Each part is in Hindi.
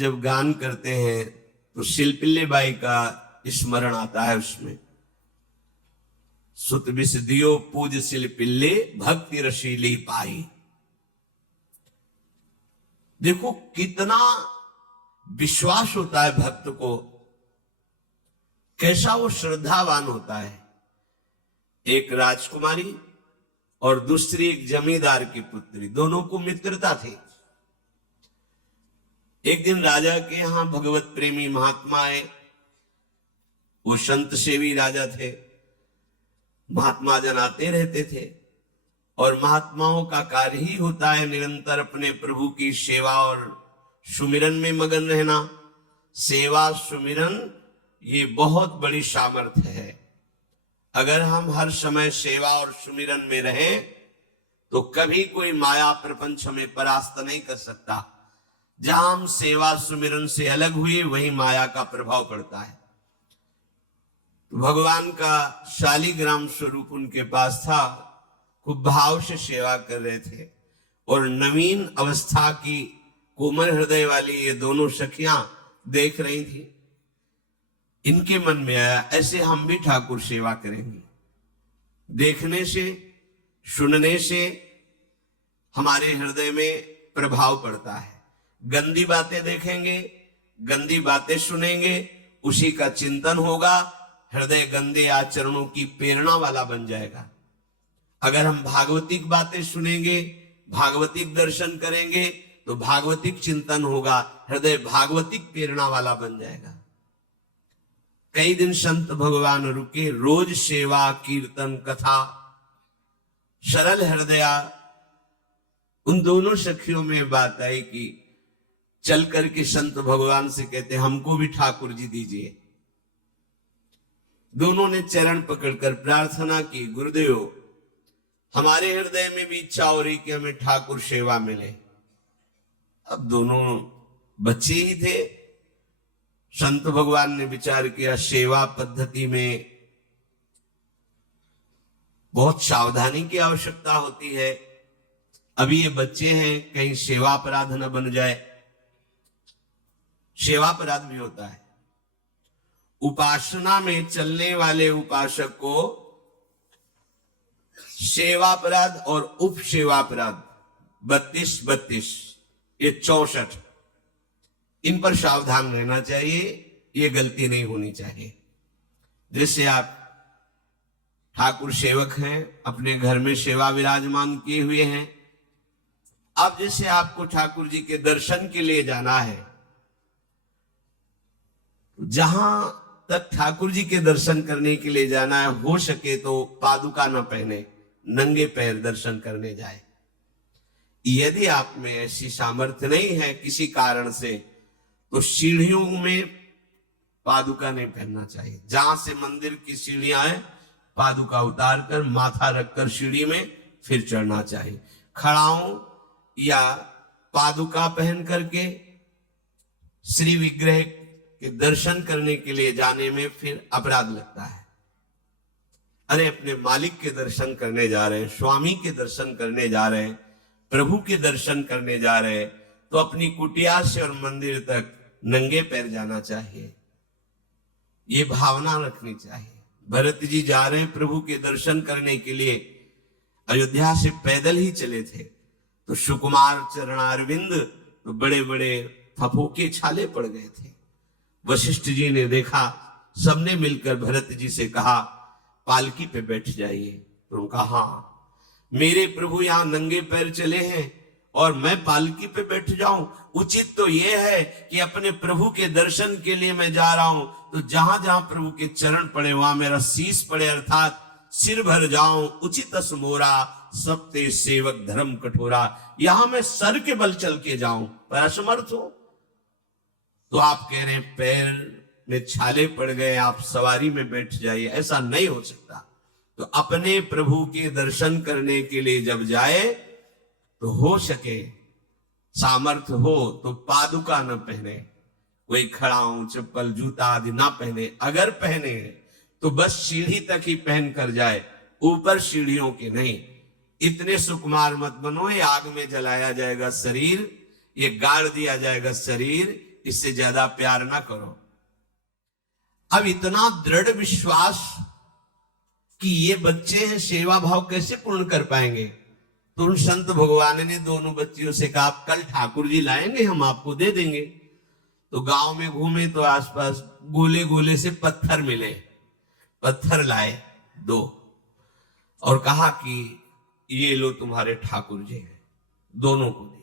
जब गान करते हैं तो शिल्पिल्ले बाई का स्मरण आता है। उसमें सुत बिस दियो पूज शिल्पिल्ले भक्ति रशीली पाई। देखो कितना विश्वास होता है भक्त को, कैसा वो श्रद्धावान होता है। एक राजकुमारी और दूसरी एक जमींदार की पुत्री, दोनों को मित्रता थी। एक दिन राजा के यहां भगवत प्रेमी महात्मा आए। वो संत सेवी राजा थे। महात्मा जन आते रहते थे और महात्माओं का कार्य ही होता है निरंतर अपने प्रभु की सेवा और सुमिरन में मगन रहना। सेवा सुमिरन ये बहुत बड़ी सामर्थ्य है। अगर हम हर समय सेवा और सुमिरन में रहें तो कभी कोई माया प्रपंच हमें परास्त नहीं कर सकता। जहां हम सेवा सुमिरन से अलग हुए वही माया का प्रभाव पड़ता है। तो भगवान का शालिग्राम स्वरूप उनके पास था। खूब भाव से सेवा कर रहे थे और नवीन अवस्था की कोमल हृदय वाली ये दोनों सखियां देख रही थी। इनके मन में आया ऐसे हम भी ठाकुर सेवा करेंगे। देखने से सुनने से हमारे हृदय में प्रभाव पड़ता है। गंदी बातें देखेंगे, गंदी बातें सुनेंगे, उसी का चिंतन होगा, हृदय गंदे आचरणों की प्रेरणा वाला बन जाएगा। अगर हम भागवतिक बातें सुनेंगे, भागवतिक दर्शन करेंगे तो भागवतिक चिंतन होगा, हृदय भागवतिक प्रेरणा वाला बन जाएगा। कई दिन संत भगवान रुके, रोज सेवा कीर्तन कथा, सरल हृदया। उन दोनों सखियों में बात आई कि चल करके संत भगवान से कहते हमको भी ठाकुर जी दीजिए। दोनों ने चरण पकड़कर प्रार्थना की, गुरुदेव हमारे हृदय में भी इच्छा हो रही कि हमें ठाकुर सेवा मिले। अब दोनों बच्चे ही थे। संत भगवान ने विचार किया सेवा पद्धति में बहुत सावधानी की आवश्यकता होती है। अभी ये बच्चे हैं, कहीं सेवा अपराध न बन जाए। सेवा अपराध भी होता है। उपासना में चलने वाले उपासक को सेवा अपराध और उप सेवा अपराध 32 ये 64, इन पर सावधान रहना चाहिए। ये गलती नहीं होनी चाहिए। जैसे आप ठाकुर सेवक हैं, अपने घर में सेवा विराजमान किए हुए हैं। अब जैसे आपको ठाकुर जी के दर्शन के लिए जाना है, जहां तक ठाकुर जी के दर्शन करने के लिए जाना है, हो सके तो पादुका न पहने, नंगे पैर दर्शन करने जाए। यदि आप में ऐसी सामर्थ्य नहीं है किसी कारण से, तो सीढ़ियों में पादुका नहीं पहनना चाहिए। जहां से मंदिर की सीढ़ियां हैं, पादुका उतार कर माथा रखकर सीढ़ी में फिर चढ़ना चाहिए। खड़ाओं या पादुका पहन करके श्री विग्रह के दर्शन करने के लिए जाने में फिर अपराध लगता है। अरे अपने मालिक के दर्शन करने जा रहे हैं, स्वामी के दर्शन करने जा रहे हैं, प्रभु के दर्शन करने जा रहे हैं, तो अपनी कुटिया से और मंदिर तक नंगे पैर जाना चाहिए। ये भावना रखनी चाहिए। भरत जी जा रहे हैं प्रभु के दर्शन करने के लिए, अयोध्या से पैदल ही चले थे, तो सुकुमार चरणारविंद तो बड़े बड़े फफोके छाले पड़ गए थे। वशिष्ठ जी ने देखा, सबने मिलकर भरत जी से कहा पालकी पे बैठ जाइए। तो उन्होंने कहा हाँ, मेरे प्रभु यहां नंगे पैर चले हैं और मैं पालकी पे बैठ जाऊं? उचित तो यह है कि अपने प्रभु के दर्शन के लिए मैं जा रहा हूं, तो जहां जहां प्रभु के चरण पड़े वहां मेरा शीश पड़े, अर्थात सिर भर जाऊं। उचित मोरा सबते सेवक धर्म कठोरा। यहां मैं सर के बल चल के जाऊं पर असमर्थ हो। तो आप कह रहे हैं पैर में छाले पड़ गए, आप सवारी में बैठ जाइए। ऐसा नहीं हो सकता। तो अपने प्रभु के दर्शन करने के लिए जब जाए तो हो सके, सामर्थ्य हो तो पादुका न पहने, कोई खड़ाऊं चप्पल जूता आदि ना पहने। अगर पहने तो बस सीढ़ी तक ही पहन कर जाए, ऊपर सीढ़ियों के नहीं। इतने सुकुमार मत बनो, ये आग में जलाया जाएगा शरीर, ये गाड़ दिया जाएगा शरीर, इससे ज्यादा प्यार ना करो। अब इतना दृढ़ विश्वास कि ये बच्चे हैं, सेवा भाव कैसे पूर्ण कर पाएंगे? तो उन संत भगवान ने दोनों बच्चियों से कहा, कल ठाकुर जी लाएंगे, हम आपको दे देंगे। तो गांव में घूमे तो आसपास गोले गोले से पत्थर मिले, पत्थर लाए 2 और कहा कि ये लो तुम्हारे ठाकुर जी हैं। दोनों को दिया।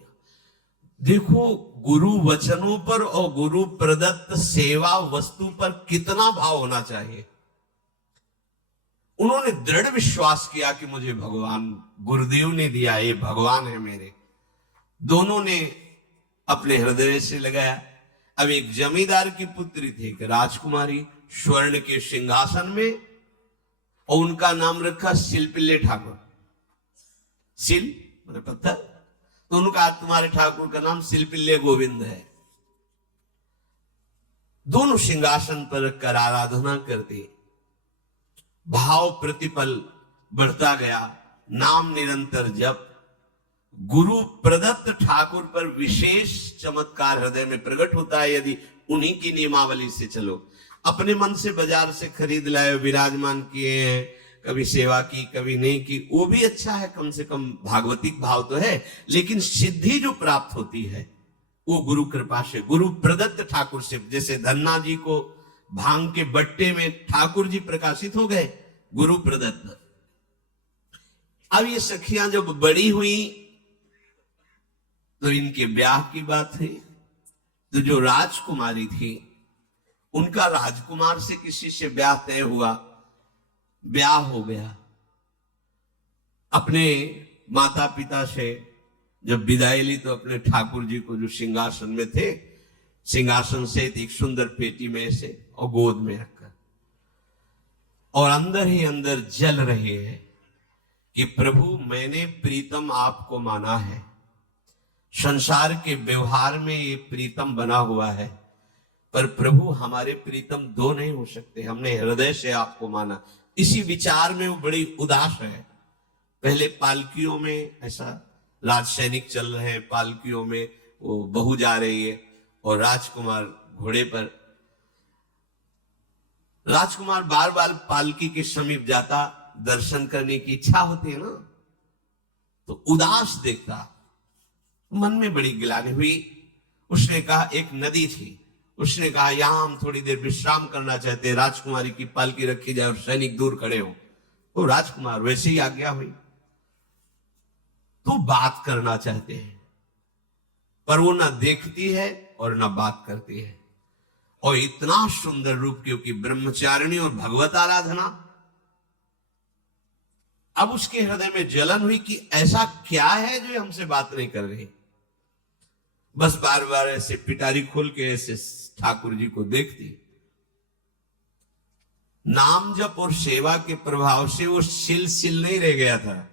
देखो, गुरु वचनों पर और गुरु प्रदत्त सेवा वस्तु पर कितना भाव होना चाहिए। उन्होंने दृढ़ विश्वास किया कि मुझे भगवान गुरुदेव ने दिया, ये भगवान है मेरे। दोनों ने अपने हृदय से लगाया। अब एक जमींदार की पुत्री थी, एक राजकुमारी, स्वर्ण के सिंहासन में, और उनका नाम रखा शिल्पिल्ले ठाकुर। शिल मैंने पत्थर, तो उनका तुम्हारे ठाकुर का नाम शिल्पिल्ले गोविंद है। दोनों सिंहासन पर रखकर आराधना करती। भाव प्रतिपल बढ़ता गया, नाम निरंतर जप। गुरु प्रदत्त ठाकुर पर विशेष चमत्कार हृदय में प्रकट होता है यदि उन्हीं की नियमावली से चलो। अपने मन से बाजार से खरीद लाए, विराजमान किए हैं, कभी सेवा की कभी नहीं की, वो भी अच्छा है, कम से कम भागवतिक भाव तो है। लेकिन सिद्धि जो प्राप्त होती है वो गुरु कृपा से, गुरु प्रदत्त ठाकुर से। जैसे धन्ना जी को भांग के बट्टे में ठाकुर जी प्रकाशित हो गए, गुरु प्रदत्त। अब ये सखियां जब बड़ी हुई तो इनके ब्याह की बात हुई। तो जो राजकुमारी थी उनका राजकुमार से किसी से ब्याह तय हुआ, ब्याह हो गया। अपने माता पिता से जब विदाई ली तो अपने ठाकुर जी को जो सिंहासन में थे, सिंहासन से एक सुंदर पेटी में से और गोद में रखकर, और अंदर ही अंदर जल रहे हैं कि प्रभु मैंने प्रीतम आपको माना है, संसार के व्यवहार में ये प्रीतम बना हुआ है, पर प्रभु हमारे प्रीतम 2 नहीं हो सकते, हमने हृदय से आपको माना। इसी विचार में वो बड़ी उदास है। पहले पालकियों में ऐसा राज सैनिक चल रहे हैं, पालकियों में वो बहू जा रही है और राजकुमार घोड़े पर। राजकुमार बार बार पालकी के समीप जाता, दर्शन करने की इच्छा होती है ना, तो उदास देखता, मन में बड़ी गिलानी हुई। उसने कहा, एक नदी थी, उसने कहा यहां हम थोड़ी देर विश्राम करना चाहते हैं, राजकुमारी की पालकी रखी जाए और सैनिक दूर खड़े हो। तो राजकुमार वैसे ही आज्ञा हुई। तो बात करना चाहते हैं, पर वो ना देखती है और ना बात करती है। और इतना सुंदर रूप, क्योंकि ब्रह्मचारिणी और भगवत आराधना। अब उसके हृदय में जलन हुई कि ऐसा क्या है जो हमसे बात नहीं कर रही। बस बार बार ऐसे पिटारी खोल के ऐसे ठाकुर जी को देखती। नाम जप और सेवा के प्रभाव से वो सिल नहीं रह गया था,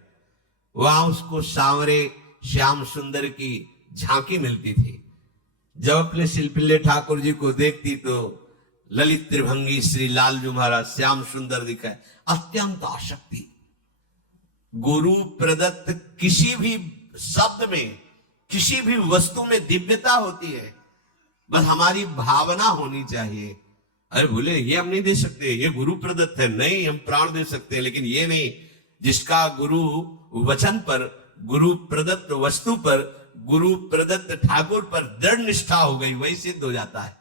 वहां उसको सांवरे श्याम सुंदर की झांकी मिलती थी। जब अपने शिल्पिल्ले ठाकुर जी को देखती तो ललित त्रिभंगी श्री लाल जो महाराज श्याम सुंदर दिखाए, अत्यंत आसक्ति। गुरु प्रदत्त किसी भी शब्द में, किसी भी वस्तु में दिव्यता होती है, बस हमारी भावना होनी चाहिए। अरे बोले ये हम नहीं दे सकते, ये गुरु प्रदत्त है, नहीं हम प्राण दे सकते हैं, लेकिन ये नहीं। जिसका गुरु वचन पर, गुरु प्रदत्त वस्तु पर, गुरु प्रदत्त ठाकुर पर दृढ़ निष्ठा हो गई, वही सिद्ध हो जाता है।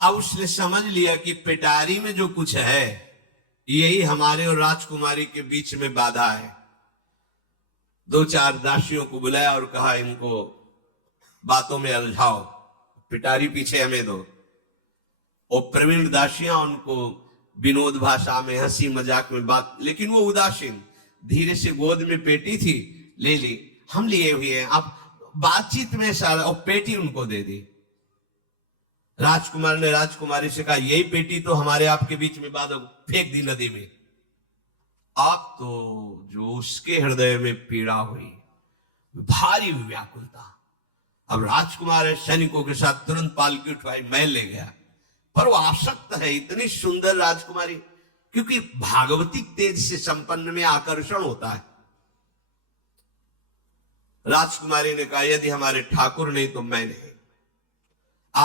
अब उसने समझ लिया कि पिटारी में जो कुछ है यही हमारे और राजकुमारी के बीच में बाधा है। 2-4 दासियों को बुलाया और कहा इनको बातों में उलझाओ, पिटारी पीछे हमें दो। और प्रवीण दासियां उनको विनोद भाषा में, हंसी मजाक में बात, लेकिन वो उदासीन। धीरे से गोद में पेटी थी, ले ली, हम लिए हुए हैं, आप बातचीत में सारा, और पेटी उनको दे दी। राजकुमार ने राजकुमारी से कहा यही पेटी तो हमारे आपके बीच में बात, फेंक दी नदी में। आप तो जो उसके हृदय में पीड़ा हुई, भारी व्याकुलता। अब राजकुमार सैनिकों के साथ तुरंत पालकी उठवाई, महल ले गया। पर वो आसक्त है, इतनी सुंदर राजकुमारी, क्योंकि भागवतिक तेज से संपन्न में आकर्षण होता है। राजकुमारी ने कहा यदि हमारे ठाकुर नहीं तो मैं नहीं।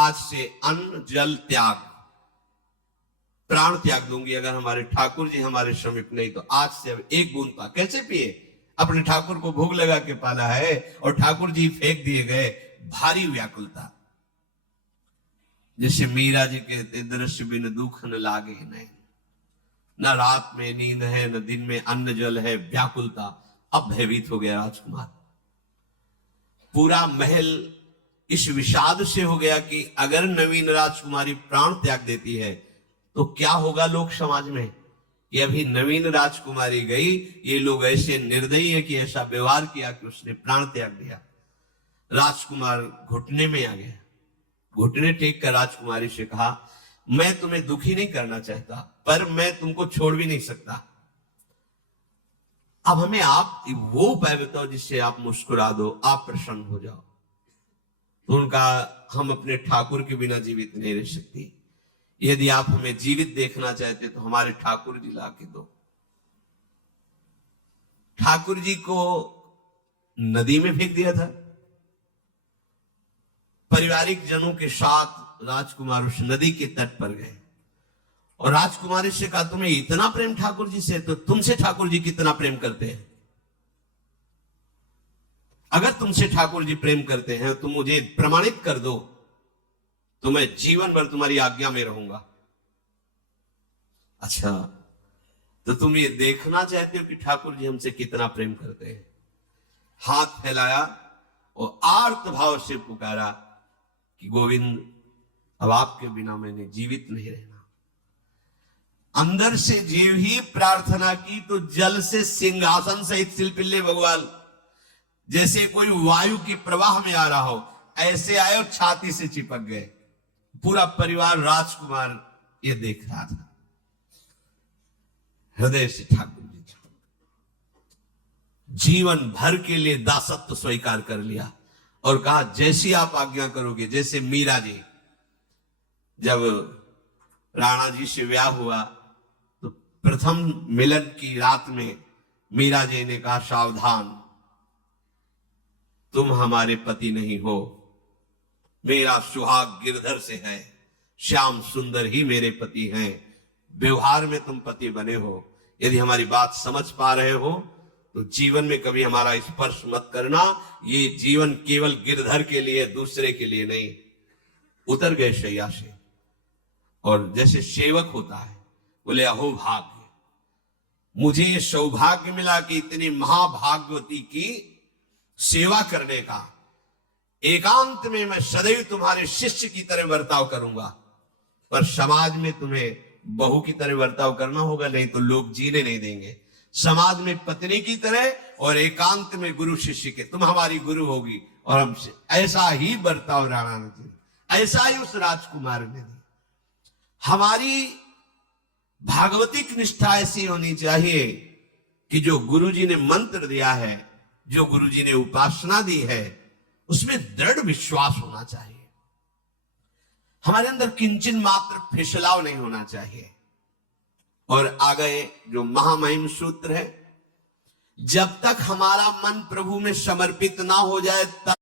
आज से अन्न जल त्याग, प्राण त्याग दूंगी अगर हमारे ठाकुर जी हमारे समीप नहीं तो। आज से अब एक बूंद पा कैसे पिए? अपने ठाकुर को भोग लगा के पाला है और ठाकुर जी फेंक दिए गए। भारी व्याकुलता, जैसे मीरा जी कहते दृश्य बिन दुख न लागे नहीं, न रात में नींद है न दिन में अन्न जल है, व्याकुलता। अब भयभीत हो गया राजकुमार। पूरा महल इस विषाद से हो गया कि अगर नवीन राजकुमारी प्राण त्याग देती है तो क्या होगा लोक समाज में कि अभी नवीन राजकुमारी गई, ये लोग ऐसे निर्दयी है कि ऐसा व्यवहार किया कि उसने प्राण त्याग दिया। राजकुमार घुटने में आ गया, घुटने टेक कर राजकुमारी से कहा, मैं तुम्हें दुखी नहीं करना चाहता पर मैं तुमको छोड़ भी नहीं सकता। अब हमें आप वो उपाय बताओ जिससे आप मुस्कुरा दो, आप प्रसन्न हो जाओ। तो उनका, हम अपने ठाकुर के बिना जीवित नहीं रह सकती। यदि आप हमें जीवित देखना चाहते तो हमारे ठाकुर जी ला के दो। ठाकुर जी को नदी में फेंक दिया था। पारिवारिक जनों के साथ राजकुमार उस नदी के तट पर गए और राजकुमारी से कहा, तुम्हें इतना प्रेम ठाकुर जी से, तो तुमसे ठाकुर जी कितना प्रेम करते हैं? अगर तुमसे ठाकुर जी प्रेम करते हैं तो मुझे प्रमाणित कर दो, तो मैं जीवन भर तुम्हारी आज्ञा में रहूंगा। अच्छा, तो तुम ये देखना चाहते हो कि ठाकुर जी हमसे कितना प्रेम करते हैं? हाथ फैलाया और आर्त भाव से पुकारा कि गोविंद, अब आपके बिना मैंने जीवित नहीं रहना। अंदर से जीव ही प्रार्थना की तो जल से सिंहासन सहित सिलपिल्ले भगवान जैसे कोई वायु की प्रवाह में आ रहा हो ऐसे आए और छाती से चिपक गए। पूरा परिवार राजकुमार ये देख रहा था। हृदय से ठाकुर जी जीवन भर के लिए दासत्व स्वीकार कर लिया और कहा, जैसी आप आज्ञा करोगे। जैसे मीरा जी, जब राणा जी से ब्याह हुआ तो प्रथम मिलन की रात में मीरा जी ने कहा, सावधान, तुम हमारे पति नहीं हो, मेरा सुहाग गिरधर से है, श्याम सुंदर ही मेरे पति हैं। व्यवहार में तुम पति बने हो। यदि हमारी बात समझ पा रहे हो तो जीवन में कभी हमारा स्पर्श मत करना। ये जीवन केवल गिरधर के लिए, दूसरे के लिए नहीं। उतर गए शैया से और जैसे सेवक होता है, बोले, अहो भाग्य, मुझे ये सौभाग्य मिला कि इतनी महाभाग्यवती की सेवा करने का। एकांत में मैं सदैव तुम्हारे शिष्य की तरह बर्ताव करूंगा, पर समाज में तुम्हें बहू की तरह बर्ताव करना होगा, नहीं तो लोग जीने नहीं देंगे। समाज में पत्नी की तरह और एकांत में गुरु शिष्य के। तुम हमारी गुरु होगी और हमसे ऐसा ही बर्ताव राणा ने किया, ऐसा ही उस राजकुमार ने। हमारी भागवतिक निष्ठा ऐसी होनी चाहिए कि जो गुरु जी ने मंत्र दिया है, जो गुरु जी ने उपासना दी है, उसमें दृढ़ विश्वास होना चाहिए। हमारे अंदर किंचन मात्र फिसलाव नहीं होना चाहिए। और आगे जो महामहिम सूत्र है, जब तक हमारा मन प्रभु में समर्पित ना हो जाए तब